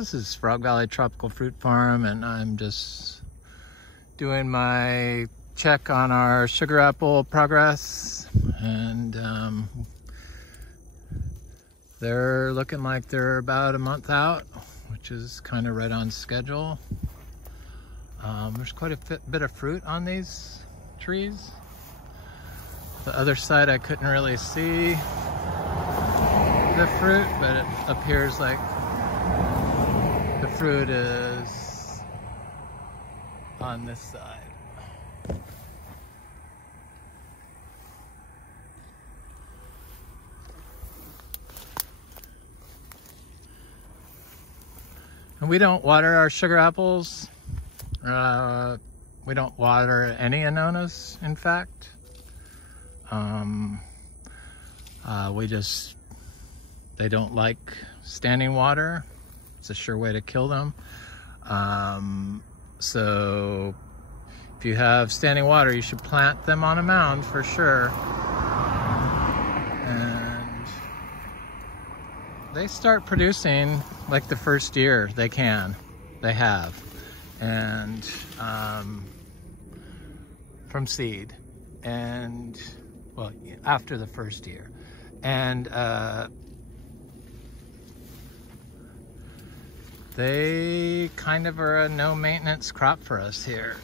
This is Frog Valley Tropical Fruit Farm, and I'm just doing my check on our sugar apple progress, and they're looking like they're about a month out, which is kind of right on schedule. There's quite a bit of fruit on these trees. The other side I couldn't really see the fruit, but it appears like the fruit is on this side. And we don't water our sugar apples. We don't water any Annonas, in fact. They don't like standing water. It's a sure way to kill them. So if you have standing water, you should plant them on a mound for sure. And they start producing like the first year they have. And from seed, and well, after the first year. And they kind of are a no maintenance crop for us here.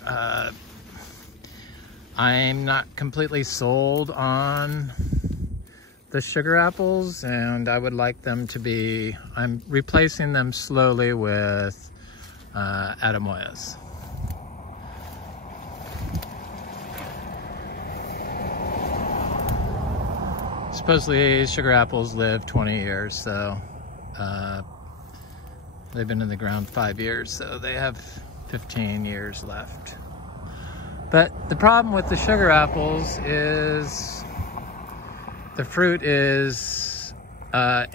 I'm not completely sold on the sugar apples, and I would like them to be, I'm replacing them slowly with Adamoyas. Supposedly sugar apples live 20 years, so they've been in the ground 5 years, so they have 15 years left. But the problem with the sugar apples is the fruit is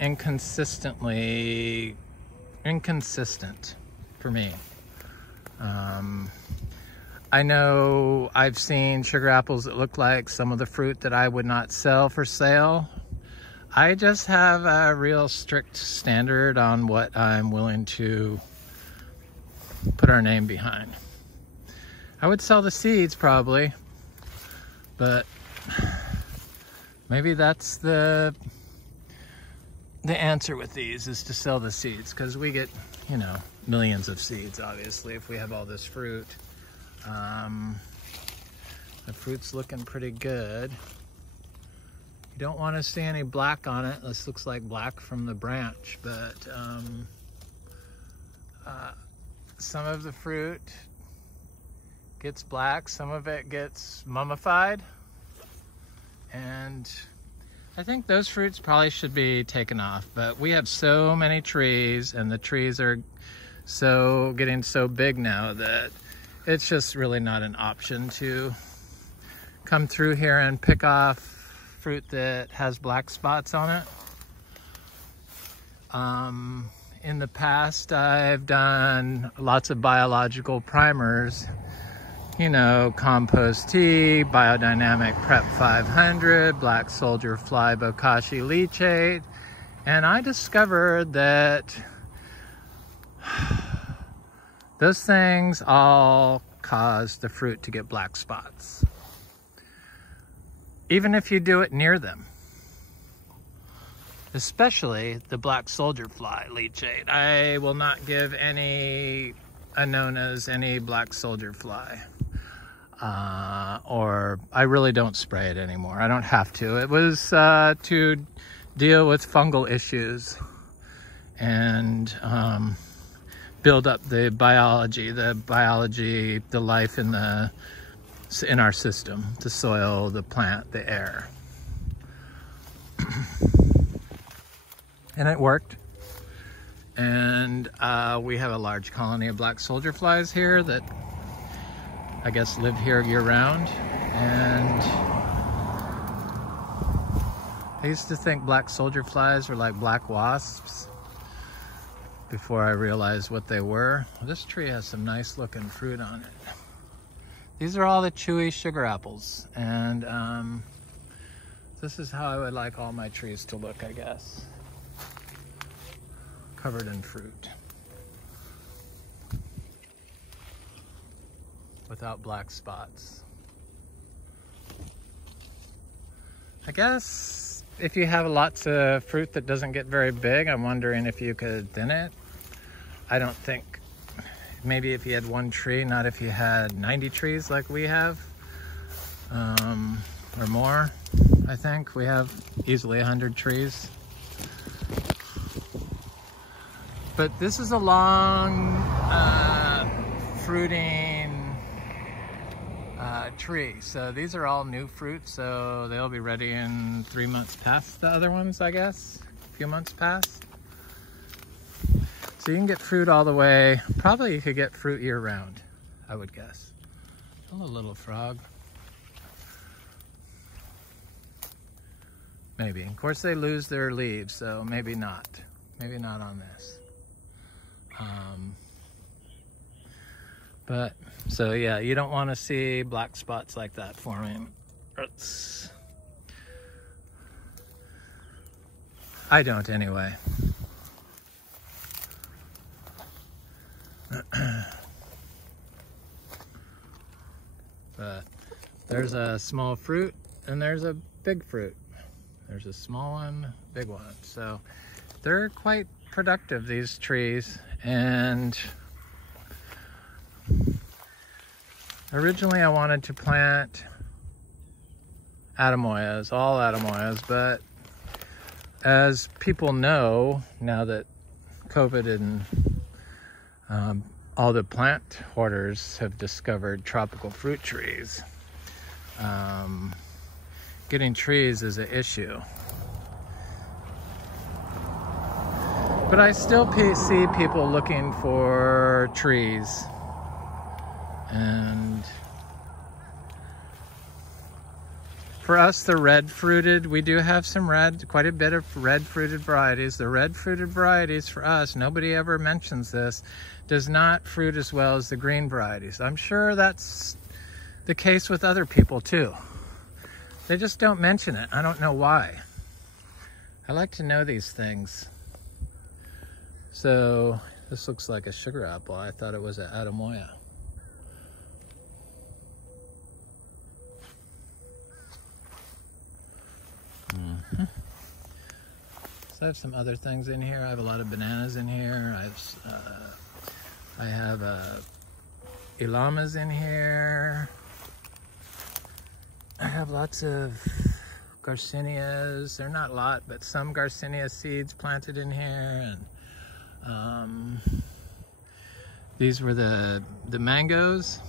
inconsistent for me. I know I've seen sugar apples that look like some of the fruit that I would not sell for sale. I just have a real strict standard on what I'm willing to put our name behind. I would sell the seeds probably, but maybe that's the answer with these, is to sell the seeds, because we get, you know, millions of seeds obviously if we have all this fruit. The fruit's looking pretty good. You don't want to see any black on it. This looks like black from the branch, but some of the fruit gets black, some of it gets mummified, and I think those fruits probably should be taken off. But we have so many trees, and the trees are getting so big now that it's just really not an option to come through here and pick off fruit that has black spots on it. In the past, I've done lots of biological primers, you know, compost tea, Biodynamic Prep 500, black soldier fly bokashi leachate, and I discovered that those things all cause the fruit to get black spots, even if you do it near them. Especially the black soldier fly leachate. I will not give any Annonas any black soldier fly. Or I really don't spray it anymore. I don't have to. It was to deal with fungal issues and build up the biology, the life in our system, the soil, the plant, the air. And it worked. And we have a large colony of black soldier flies here that I guess live here year round. And I used to think black soldier flies were like black wasps before I realized what they were. This tree has some nice looking fruit on it. These are all the chewy sugar apples, and this is how I would like all my trees to look, I guess. Covered in fruit. without black spots. I guess if you have lots of fruit that doesn't get very big, I'm wondering if you could thin it. I don't think, maybe if you had one tree, not if you had 90 trees like we have, or more. I think we have easily 100 trees. But this is a long fruiting tree. So these are all new fruit, so they'll be ready in 3 months past the other ones, I guess. A few months past. So you can get fruit all the way. Probably you could get fruit year round, I would guess. Hello, little frog. Maybe. Of course, they lose their leaves, so maybe not. Maybe not on this. But, so yeah, you don't want to see black spots like that forming. I don't anyway. But there's a small fruit and there's a big fruit. There's a small one, big one. So they're quite productive, these trees. And originally I wanted to plant Ademoyas, all Ademoyas, but as people know, now that COVID and all the plant hoarders have discovered tropical fruit trees, getting trees is an issue. But I still see people looking for trees. And for us, the red fruited, we do have some quite a bit of red fruited varieties. The red fruited varieties for us, nobody ever mentions this, does not fruit as well as the green varieties. I'm sure that's the case with other people too. They just don't mention it. I don't know why. I like to know these things. So this looks like a sugar apple. I thought it was an Ademoya. So I have some other things in here. I have a lot of bananas in here. I have ilamas in here. I have lots of garcinias. They're not a lot, but some garcinia seeds planted in here. And these were the mangoes.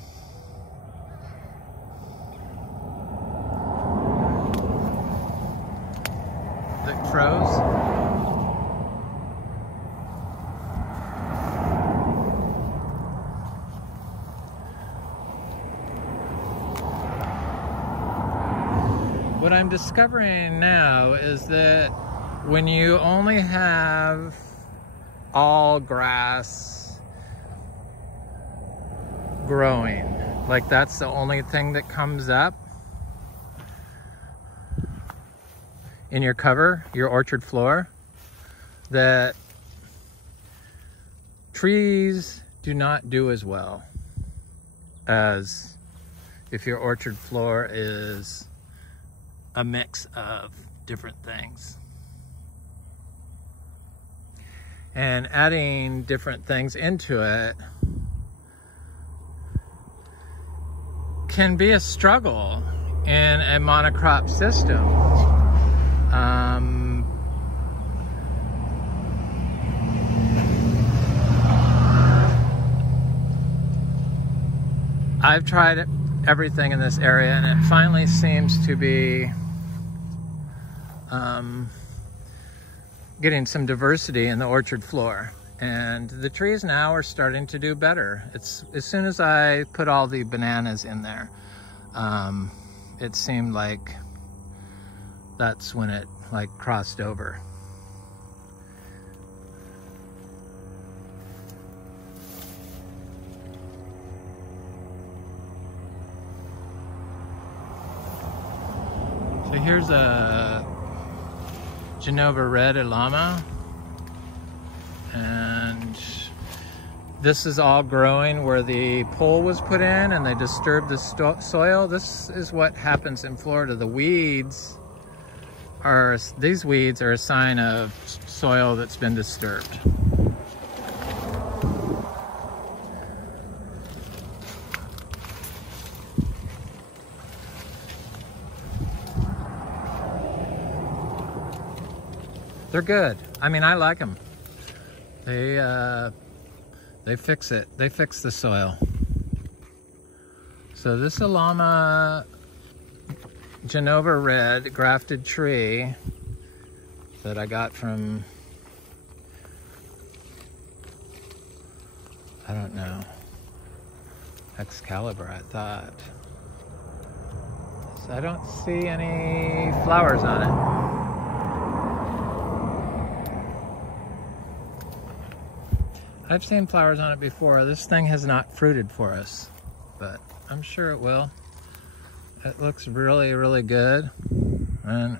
That froze. What I'm discovering now is that when you only have all grass growing, like that's the only thing that comes up in your cover, your orchard floor, that trees do not do as well as if your orchard floor is a mix of different things. And adding different things into it can be a struggle in a monocrop system. I've tried everything in this area, and it finally seems to be getting some diversity in the orchard floor. And the trees now are starting to do better. It's as soon as I put all the bananas in there, it seemed like that's when it like crossed over. So here's a Genova red Ilama, and this is all growing where the pole was put in and they disturbed the soil. This is what happens in Florida. These weeds are a sign of soil that's been disturbed. They're good. I mean, I like them. They fix it. They fix the soil. So this Annona Genova Red grafted tree that I got from, I don't know, Excalibur, I thought. So I don't see any flowers on it. I've seen flowers on it before. This thing has not fruited for us, but I'm sure it will. It looks really, really good. And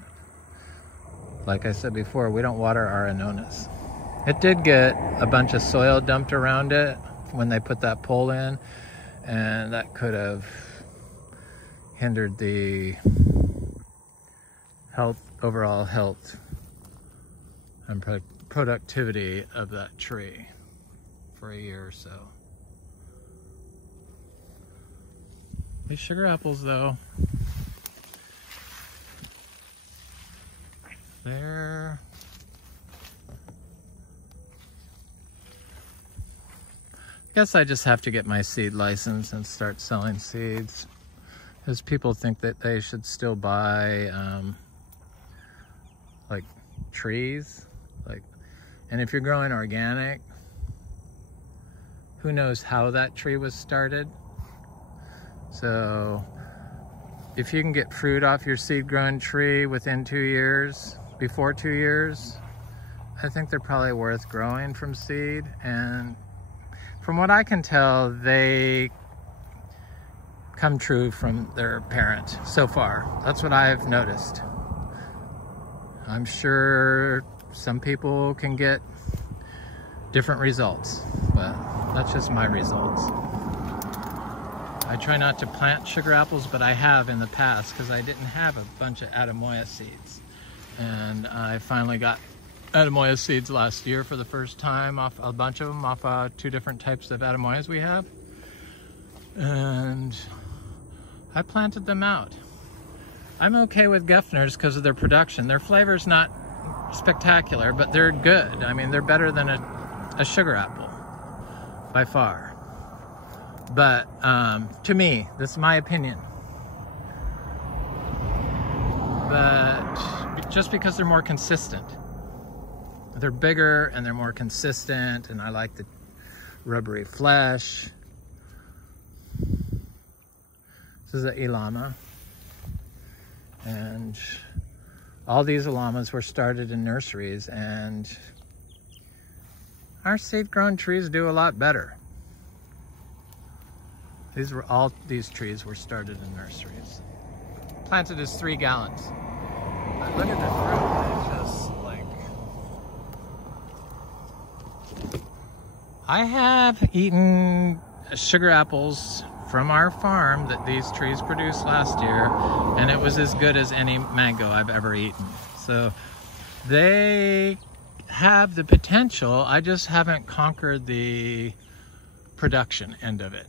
like I said before, we don't water our Annonas. It did get a bunch of soil dumped around it when they put that pole in, and that could have hindered the overall health and productivity of that tree for a year or so. These sugar apples, though, they're I guess I just have to get my seed license and start selling seeds, because people think that they should still buy like trees, and if you're growing organic, who knows how that tree was started. So if you can get fruit off your seed grown tree within 2 years, before 2 years, I think they're probably worth growing from seed. And from what I can tell, they come true from their parent so far. That's what I've noticed. I'm sure some people can get different results, but that's just my results. I try not to plant sugar apples, but I have in the past because I didn't have a bunch of Ademoya seeds. And I finally got Ademoya seeds last year for the first time, off a bunch of them, off 2 different types of Ademoyas we have. And I planted them out. I'm okay with Geffners because of their production. Their flavor's not spectacular, but they're good. I mean, they're better than a sugar apple, by far. But to me, this is my opinion. But just because they're more consistent. They're bigger and they're more consistent, and I like the rubbery flesh. This is an Illama. And all these Illamas were started in nurseries, and our seed-grown trees do a lot better. These trees were started in nurseries. Planted as 3 gallons. But look at the fruit. It's just like... I have eaten sugar apples from our farm that these trees produced last year, and it was as good as any mango I've ever eaten. So they have the potential. I just haven't conquered the production end of it.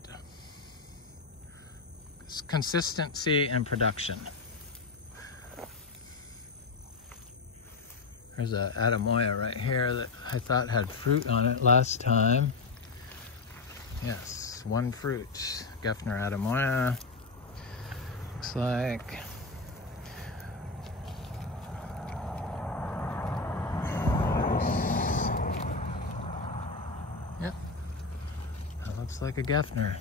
It's consistency and production. There's a Ademoya right here that I thought had fruit on it last time. Yes, 1 fruit. Geffner Ademoya. Looks like. Yep. That looks like a Geffner.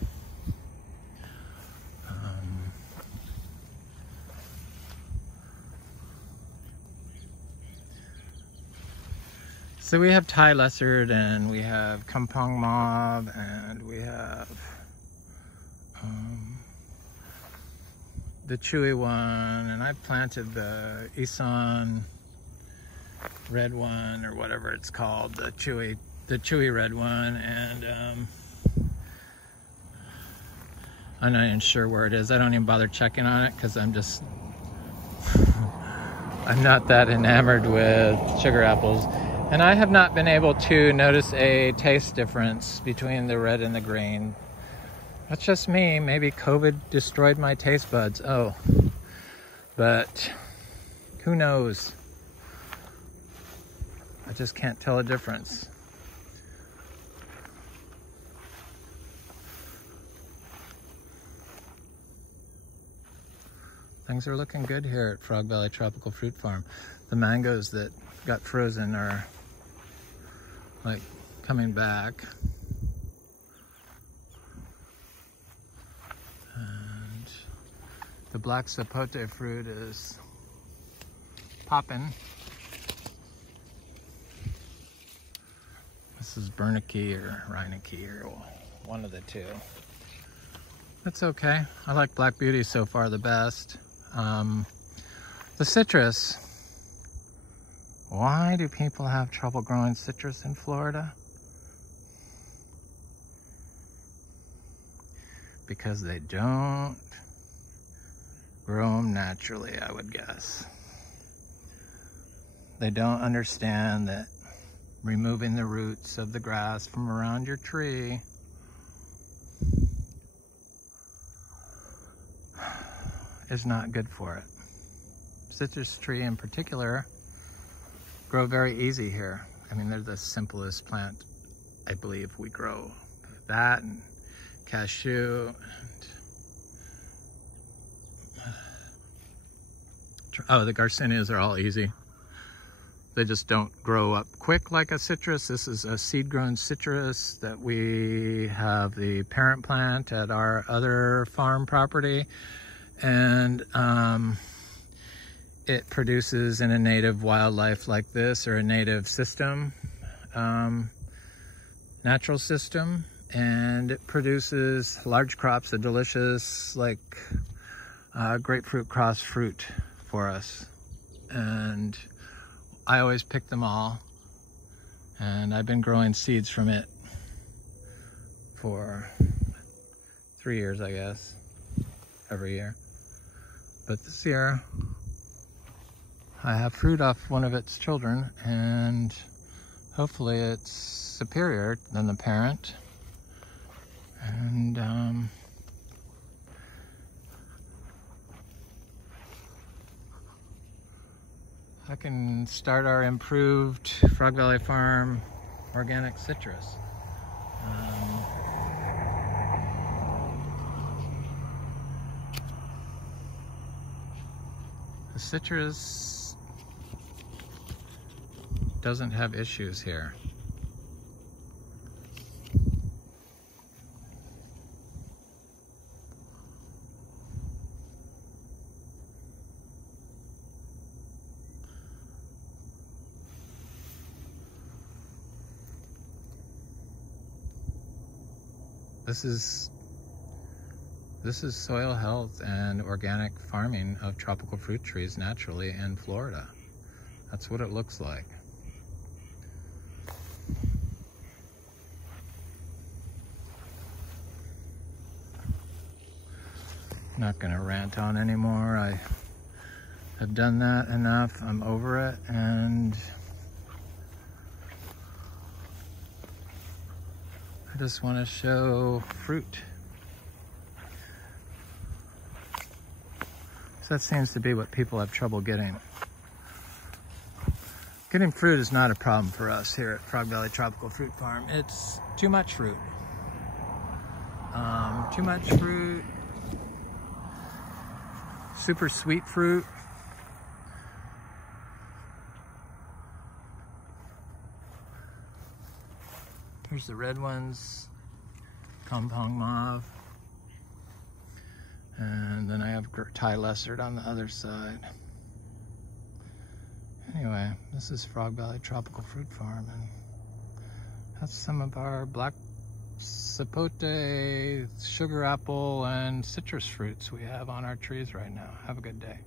So we have Thai lizard, and we have Kampong Mauve, and we have the chewy one, and I planted the Isan red one, or whatever it's called, the chewy the chewy red one, and I'm not even sure where it is. I don't even bother checking on it because I'm not that enamored with sugar apples. And I have not been able to notice a taste difference between the red and the green. That's just me. Maybe COVID destroyed my taste buds. Oh, but who knows? I just can't tell a difference. Things are looking good here at Frog Valley Tropical Fruit Farm. The mangoes that got frozen are like coming back. And the black sapote fruit is popping. This is Bernicky or Reineke or one of the two. That's okay. I like Black Beauty so far the best. The citrus. Why do people have trouble growing citrus in Florida? Because they don't grow them naturally, I would guess. They don't understand that removing the roots of the grass from around your tree is not good for it. Citrus tree in particular grow very easy here. I mean, they're the simplest plant I believe we grow. That and cashew and oh, the garcinias are all easy. They just don't grow up quick like a citrus. This is a seed-grown citrus that we have the parent plant at our other farm property. And it produces in a native wildlife like this, or a native system, natural system, and it produces large crops of delicious, like grapefruit cross fruit for us. And I always pick them all, and I've been growing seeds from it for 3 years, I guess, every year. But this year, I have fruit off one of its children, and hopefully it's superior than the parent. And I can start our improved Frog Valley Farm organic citrus. The citrus doesn't have issues here. This is soil health and organic farming of tropical fruit trees naturally in Florida. That's what it looks like. I'm not gonna rant on anymore. I have done that enough. I'm over it, and I just want to show fruit. So that seems to be what people have trouble getting. Getting fruit is not a problem for us here at Frog Valley Tropical Fruit Farm. It's too much fruit. Too much fruit. Super sweet fruit. Here's the red ones, Compound Mauve. And then I have Thai Lessard on the other side. Anyway, this is Frog Valley Tropical Fruit Farm, and that's some of our black sapote, sugar apple, and citrus fruits we have on our trees right now. Have a good day.